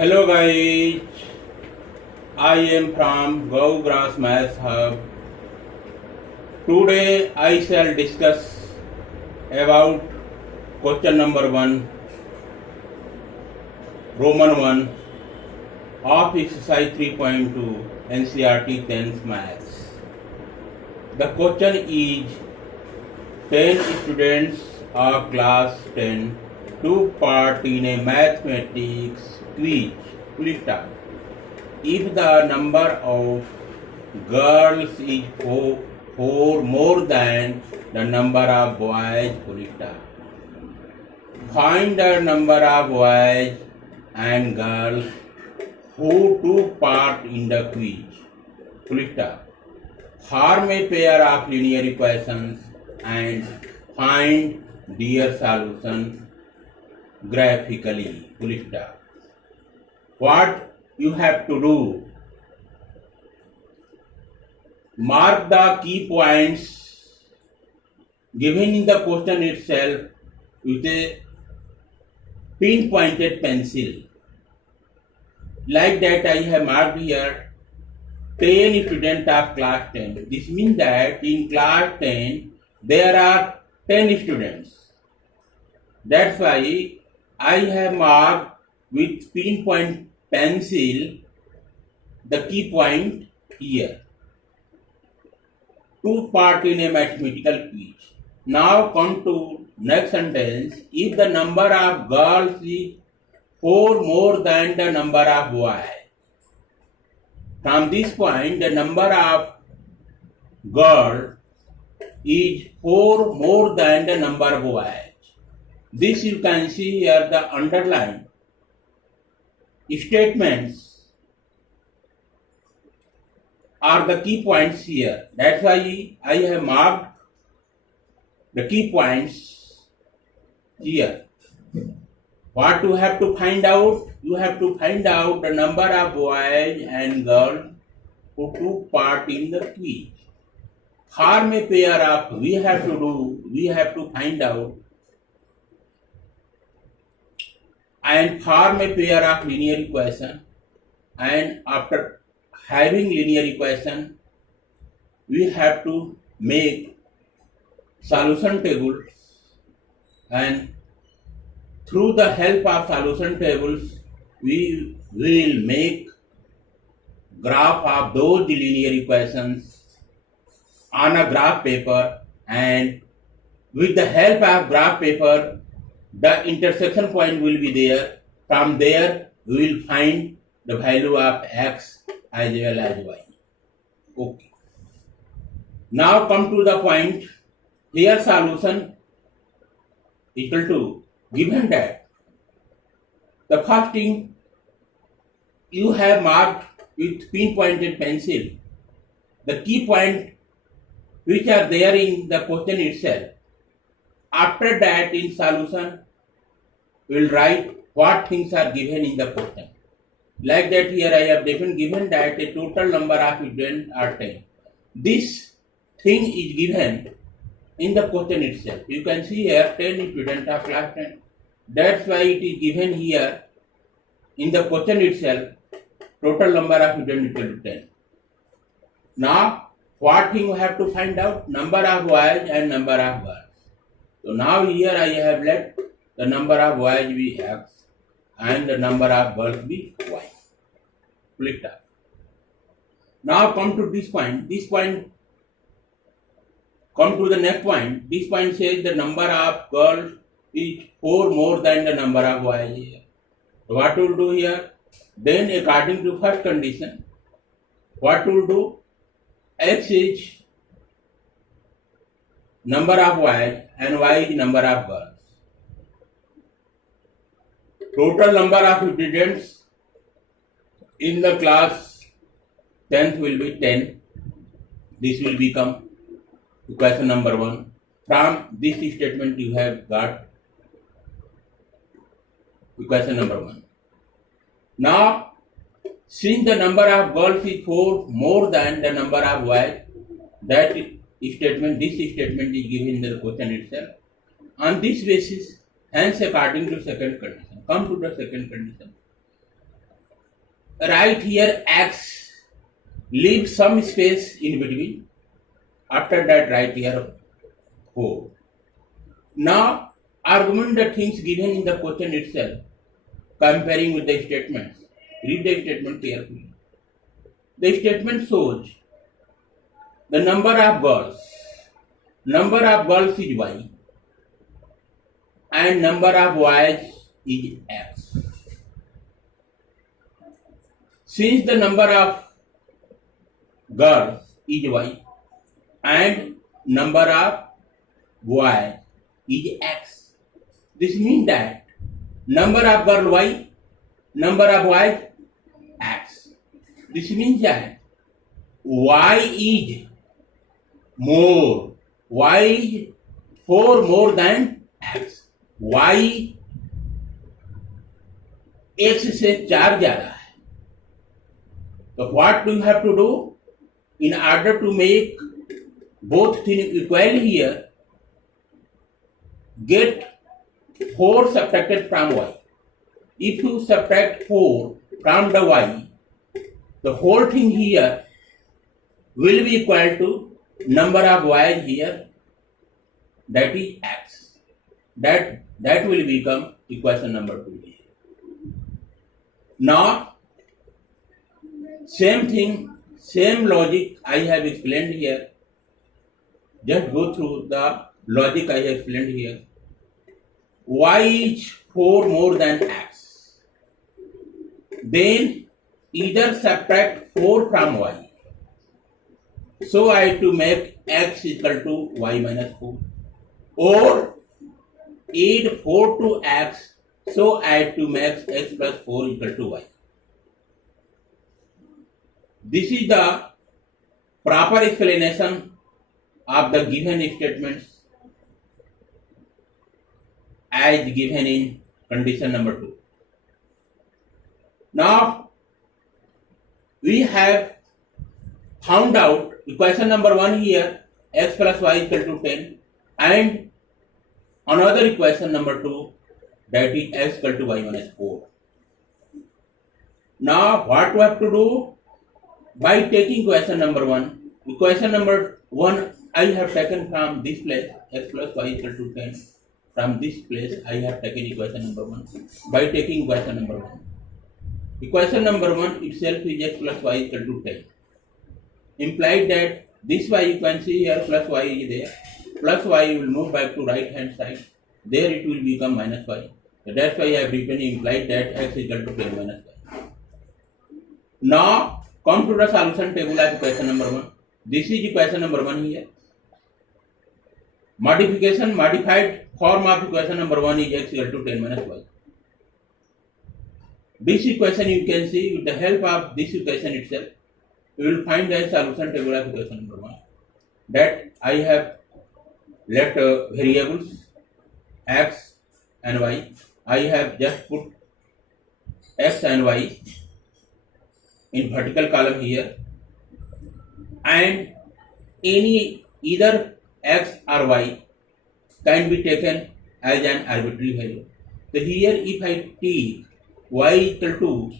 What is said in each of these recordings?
Hello guys, I am from GoGrass Maths Hub. Today I shall discuss about question number 1, Roman 1 of exercise 3.2 NCERT 10th Maths. The question is 10 students of class 10 took part in a mathematics quiz. Please start. If the number of girls is four more than the number of boys, please start. Find the number of boys and girls who took part in the quiz. Please start. Form a pair of linear equations and find their solution graphically. Full stop. What you have to do? Mark the key points given in the question itself with a pinpointed pencil. Like that I have marked here 10 students of class 10. This means that in class 10 there are 10 students. That's why I have marked with pinpoint pencil the key point here. Took part in a mathematical quiz. Now come to next sentence. If the number of girls is 4 more than the number of boys, from this point the number of girls is 4 more than the number of boys. This you can see here the underlined statements are the key points here. That's why I have marked the key points here. What you have to find out? You have to find out the number of boys and girls who took part in the quiz. Form a pair of, we have to find out and form a pair of linear equation, and after having linear equation we have to make solution tables, and through the help of solution tables we will make graph of those linear equations on a graph paper, and with the help of graph paper the intersection point will be there. From there we will find the value of x as well as y. Okay. Now come to the point. Here solution equal to, given that the first thing you have marked with pinpointed pencil the key point which are there in the question itself. After that in solution we will write what things are given in the question. Like that here I have given that a total number of students are 10. This thing is given in the question itself. You can see here 10 students of class 10. That's why it is given here in the question itself. Total number of students equal to 10. Now what thing you have to find out? Number of boys and number of girls. So now here I have let the number of boys be x and the number of girls be y. Flip that. Now come to this point. This point come to the next point. This point says the number of girls is 4 more than the number of boys here. So what will do here? Then according to first condition, what will do? X is number of boys and y is number of girls. Total number of students in the class 10th will be 10. This will become equation number 1. From this statement you have got equation number 1. Now since the number of girls is 4 more than the number of boys, that statement, this statement is given in the question itself. On this basis, hence according to second condition, come to the second condition. write here x, leave some space in between. After that, write here 4. Now, argument the things given in the question itself, comparing with the statements. Read the statement carefully. The statement shows the number of girls. Number of girls is y, and number of boys is x. Since the number of girls is y and number of boys is x, this means that number of girls y, number of boys x. This means that y is more, y is 4 more than x. y x से 4 ज़्यादा है. So what do you have to do in order to make both things equal here? Get 4 subtracted from y. If you subtract 4 from the y, the whole thing here will be equal to number of y's here, that is x. That will become equation number 2 here. Now, same thing, same logic I have explained here. Just go through the logic I have explained here. Y is 4 more than x. Then either subtract 4 from y. So I have to make x equal to y minus 4. Or add 4 to x. So I have to make x plus 4 equal to y. This is the proper explanation of the given statements as given in condition number 2. Now, we have found out equation number 1 here, x plus y equal to 10, and another equation number 2, that is x equal to y minus 4. Now, what we have to do? By taking equation number 1, equation number 1 I have taken from this place, x plus y equal to 10. From this place I have taken equation number 1 by taking equation number 1. Equation number 1 itself is x plus y equal to 10. Implied that this y you can see here, plus y is there. Plus y will move back to right hand side. There it will become minus y. So that's why I have written implied that x equal to 10 minus y. Now, come to the solution table of equation number 1. This is equation number 1 here. Modified form of equation number 1 is x equal to 10 minus y. This equation you can see with the help of this equation itself, you will find the solution table of equation number 1. That I have left variables x and y. I have just put x and y in vertical column here, and any either x or y can be taken as an arbitrary value. So here if I take y equal to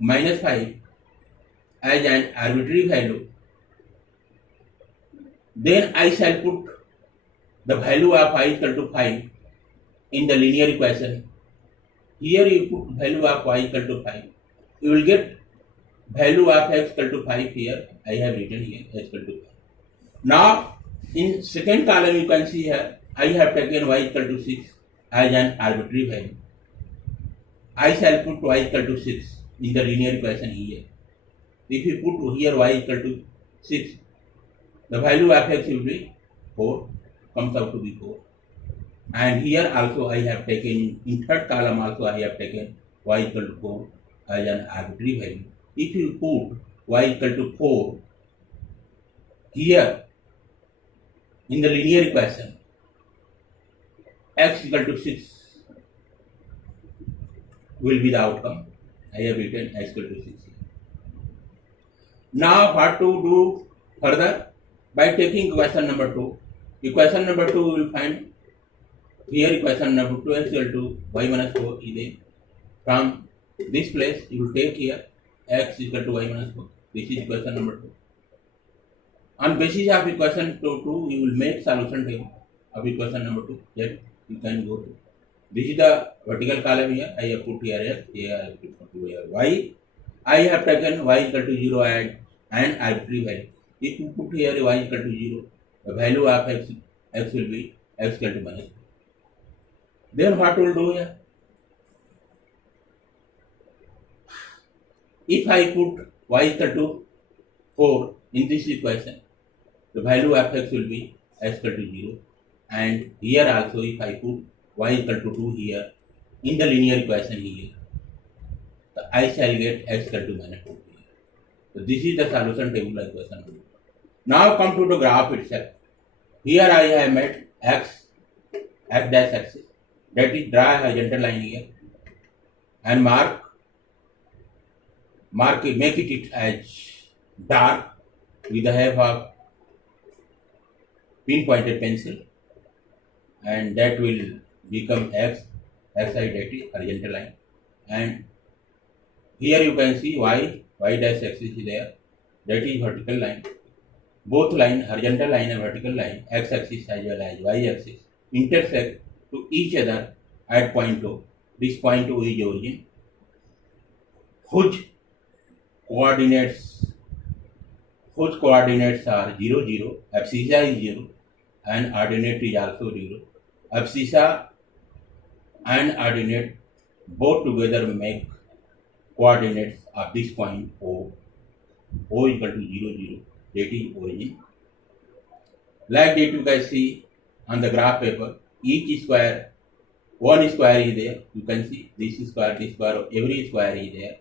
minus 5 as an arbitrary value, then I shall put the value of y equal to 5 in the linear equation. Here you put value of y equal to 5. You will get value of x equal to 5 here. I have written here x equal to 5. Now, in second column you can see here, I have taken y equal to 6 as an arbitrary value. I shall put y equal to 6 in the linear equation here. If you put here y equal to 6, the value of x will be 4, comes out to be 4. And here also I have taken, in third column also I have taken y equal to 4 as an arbitrary value. If you put y equal to 4 here in the linear equation, x equal to 6 will be the outcome. I have written x equal to 6 here. Now what to do further? By taking equation number 2. Equation number 2 we will find here equation number 2 is equal to y minus 4 is there. From this place you will take here x equal to y minus 4. This is equation number 2. On basis of equation 2, you will make solution table of equation number 2. That you can go to. This is the vertical column here. I have put here x, here I have put here y. I have taken y equal to 0 and arbitrary value. If you put here y equal to 0, the value of x will be x equal to minus 4. Then what will do here? If I put y equal to 4 in this equation, the value of x will be x equal to 0. And here also, if I put y equal to 2 here, in the linear equation here, I shall get x equal to minus 2 here. So this is the solution table of equation. Now come to the graph itself. Here I have made x dash axis. That is, draw a horizontal line here and make it as dark with the help of pinpointed pencil, and that will become xi, that is horizontal line. And here you can see y dash axis is there, that is vertical line. Both line, horizontal line and vertical line, x axis as well as y axis, intersect to each other at point O. This point O is origin, whose coordinates are 0, 0, abscissa is 0 and ordinate is also 0. Abscissa and ordinate both together make coordinates of this point O equal to 0, 0, that is origin. Like that you can see on the graph paper, each square, one square is there, you can see this square, every square is there.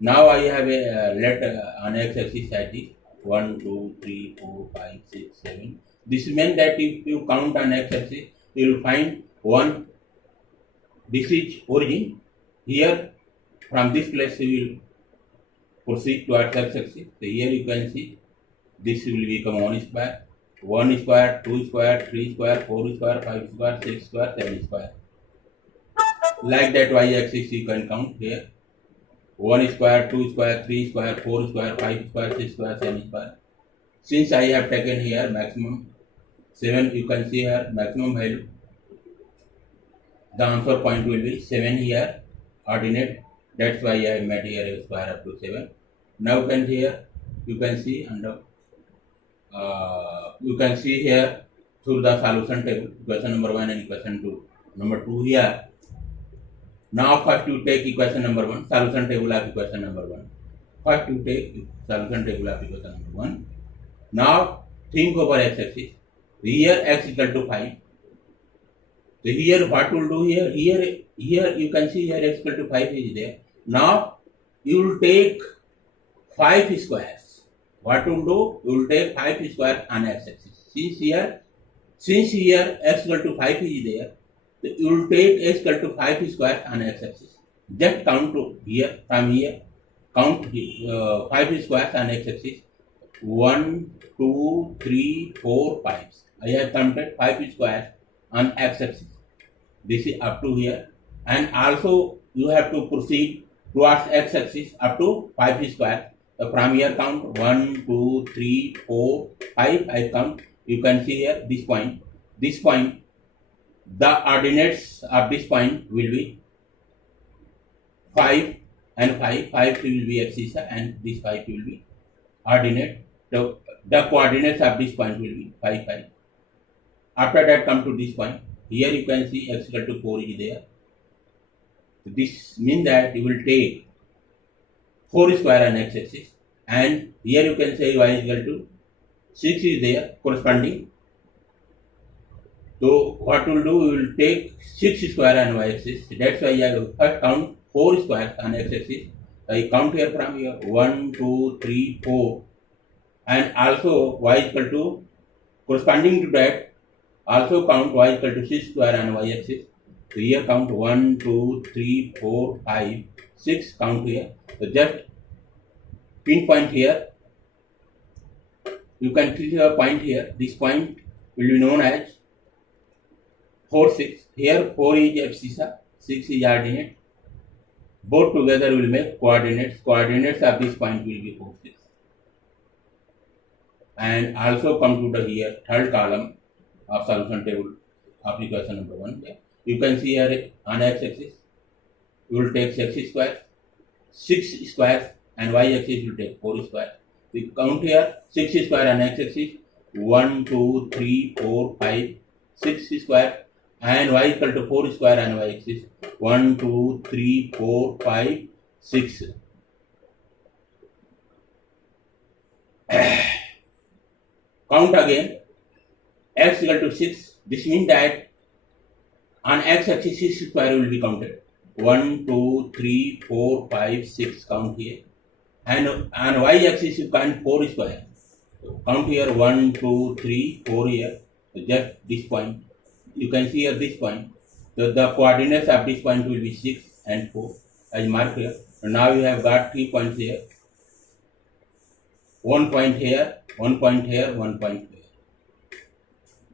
Now I have a let on x axis at this 1, 2, 3, 4, 5, 6, 7. This means that if you count on x axis, you will find 1. This is origin. Here from this place you will proceed towards x axis. So here you can see this will become 1 square, 1 square, 2 square, 3 square, 4 square, 5 square, 6 square, 7 square. Like that y axis you can count here. 1 square, 2 square, 3 square, 4 square, 5 square, 6 square, 7 square. Since I have taken here maximum 7, you can see here maximum value. The answer point will be 7 here, ordinate. That's why I made here a square up to 7. Now you can see under you can see here through the solution table, equation number 1 and equation 2. Number 2 here. Now first you take equation number 1, solution table of equation number 1. First you take solution table of equation number 1. Now think over x axis. Here x equal to 5. So here what will do here? Here you can see here x equal to 5 is there. Now you will take 5 squares. What will do? You will take 5 squares on x axis. Since here x equal to 5 is there, so you will take x equal to 5 squares on x axis. Just count to here, from here, count 5 squares on x axis. 1, 2, 3, 4, 5. I have counted 5 squares on x axis. This is up to here. And also you have to proceed towards x axis up to 5 squares. So from here count 1, 2, 3, 4, 5. I count. You can see here this point. This point. The ordinates of this point will be 5 and 5. 5 will be abscissa and this 5 will be ordinate. So the coordinates of this point will be 5, 5. After that come to this point. Here you can see x equal to 4 is there. This means that you will take 4 square on x axis, and here you can say y is equal to 6 is there corresponding. So what will do? We will take 6 square on y axis. That's why I will first count 4 squares on x axis. I count here from here 1, 2, 3, 4, and also y is equal to corresponding to that. Also count y equal to 6 square on y axis. So here count 1, 2, 3, 4, 5, 6. Count here. So just pinpoint here. You can see a point here. This point will be known as 4, 6. Here 4 is abscissa, 6 is ordinate. both together will make coordinates. Coordinates of this point will be 4, 6. And also come to the here third column of solution table of equation number 1. You can see here on x-axis you will take x square, 6 squares, and y-axis will take 4 square. We count here 6 square on x-axis, 1, 2, 3, 4, 5, 6 square, and y equal to 4 square on y-axis, 1, 2, 3, 4, 5, 6. Count again, x equal to 6. This means that on x-axis 6 square will be counted. 1, 2, 3, 4, 5, 6, count here. And on y-axis you count 4 square. So count here 1, 2, 3, 4 here. So just this point. You can see here this point. So the coordinates of this point will be 6 and 4 as marked here. And now you have got 3 points here. 1 point here, 1 point here, 1 point here.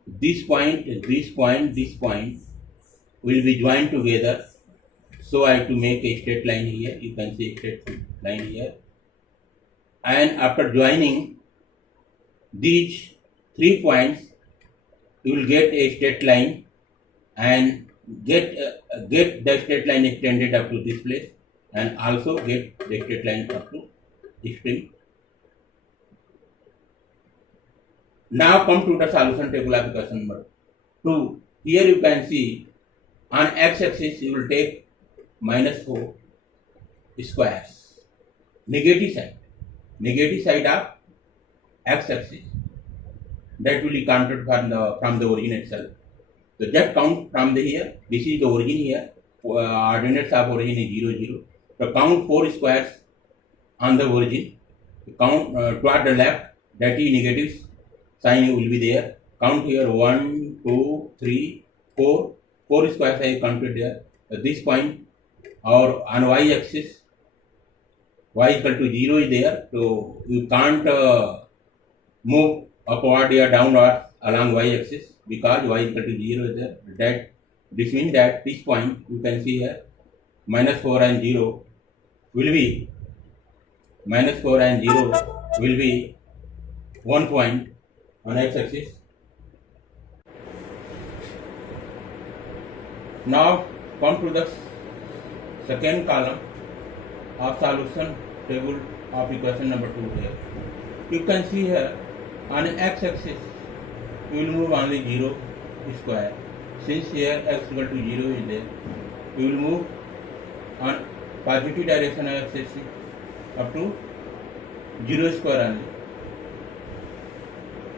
This point will be joined together. So I have to make a straight line here. You can see a straight line here. And after joining these 3 points, you will get a straight line and get the straight line extended up to this place, and also get the straight line up to this string. Now come to the solution table of equation number 2. Here you can see on x-axis you will take -4 squares, negative side of x-axis, that will be counted from the origin itself. So just count from the here. This is the origin here. Ordinates of origin is 0, 0. So count 4 squares on the origin. Count toward the left, that is negative sign will be there. Count here 1, 2, 3, 4. 4 squares I counted there. This point, or on y-axis, y equal to 0 is there. So you can't move upward or downward along y-axis because y equal to 0 is there. This means that this point you can see here -4 and 0 will be -4 and 0 will be 1 point on x-axis. Now come to the second column of solution table of equation number 2 here. You can see here on x-axis you will move only 0 square. Since here x equal to 0 is there, you will move on positive direction of x-axis up to 0 square only.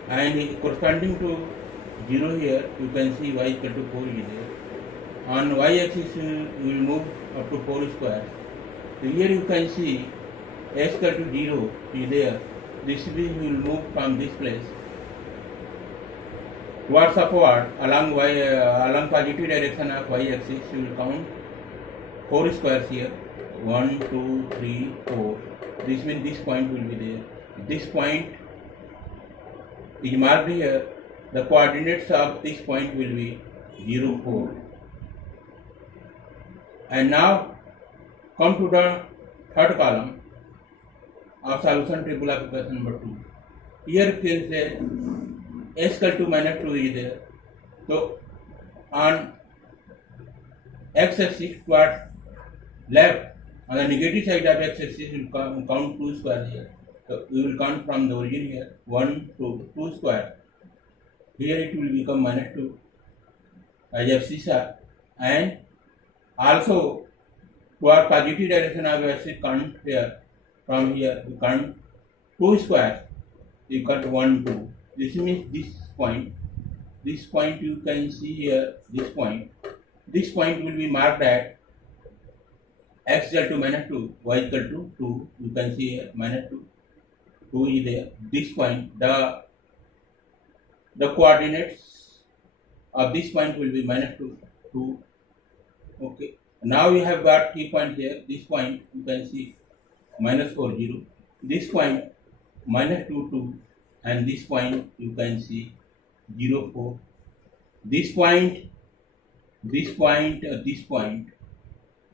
And corresponding to 0 here, you can see y equal to 4 is there. On y-axis you will move up to 4 square. So here you can see x equal to 0 is there. This will move from this place towards upward along positive direction of y-axis. You will count 4 squares here. 1, 2, 3, 4. This means this point will be there. This point is marked here. The coordinates of this point will be 0, 4. And now come to the third column of solution table of equation number 2. Here you can say s equal to -2 is there. So on x-axis toward left, on the negative side of x-axis you will count 2 square here. So we will count from the origin here 1, 2 square. Here it will become -2 as abscissa, and also toward positive direction of x-axis count here. From here you count 2 squares, you count 1, 2. This means this point you can see here, this point will be marked at x equal to -2, y equal to 2. You can see here -2, 2 is there. This point, the coordinates of this point will be -2, 2. Okay. Now we have got 3 points here. This point you can see -4, 0. This point -2, 2. And this point you can see 0, 4. This point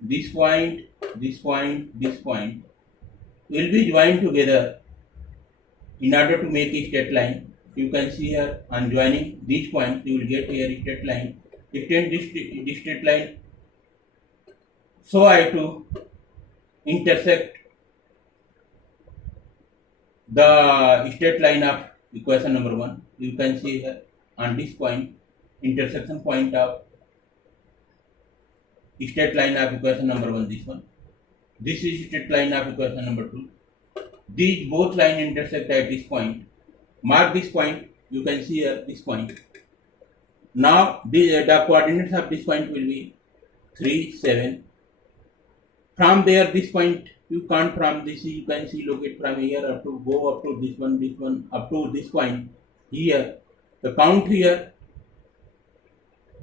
this point, this point, this point will be joined together in order to make a straight line. You can see here on joining these points, you will get here a straight line. Extend this straight line so I to intersect the straight line of equation number 1. You can see here on this point, intersection point of straight line of equation number 1, this one. This is straight line of equation number 2. These both lines intersect at this point. Mark this point. You can see here this point. Now the coordinates of this point will be 3, 7. From there, this point you can't from this. You can see locate from here up to go up to this one, up to this point. Here, the count here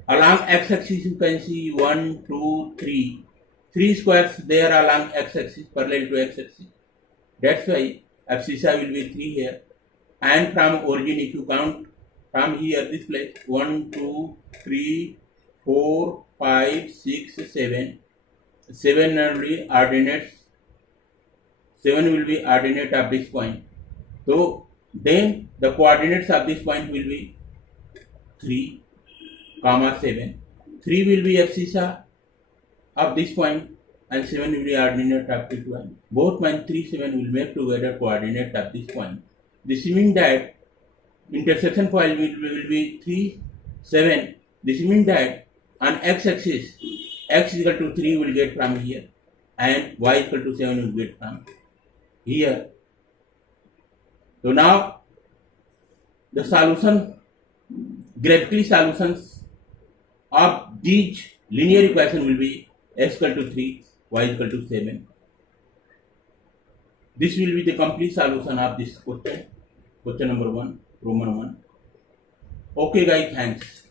along x-axis you can see 1, 2, 3. 3 squares there along x-axis parallel to x-axis. That's why abscissa will be 3 here. And from origin, if you count from here, this place 1, 2, 3, 4, 5, 6, 7. 7 will be ordinates. 7 will be ordinate of this point. So then the coordinates of this point will be 3, 7. 3 will be abscissa of this point and 7 will be ordinate of this point. Both point 3, 7 will make together coordinate of this point. This means that intersection point will be 3, 7. This means that on x-axis, x is equal to 3 will get from here and y is equal to 7 will get from here. So now the solution, graphically solutions of these linear equation will be x equal to 3, y equal to 7. This will be the complete solution of this question number 1, Roman 1. Okay guys, thanks.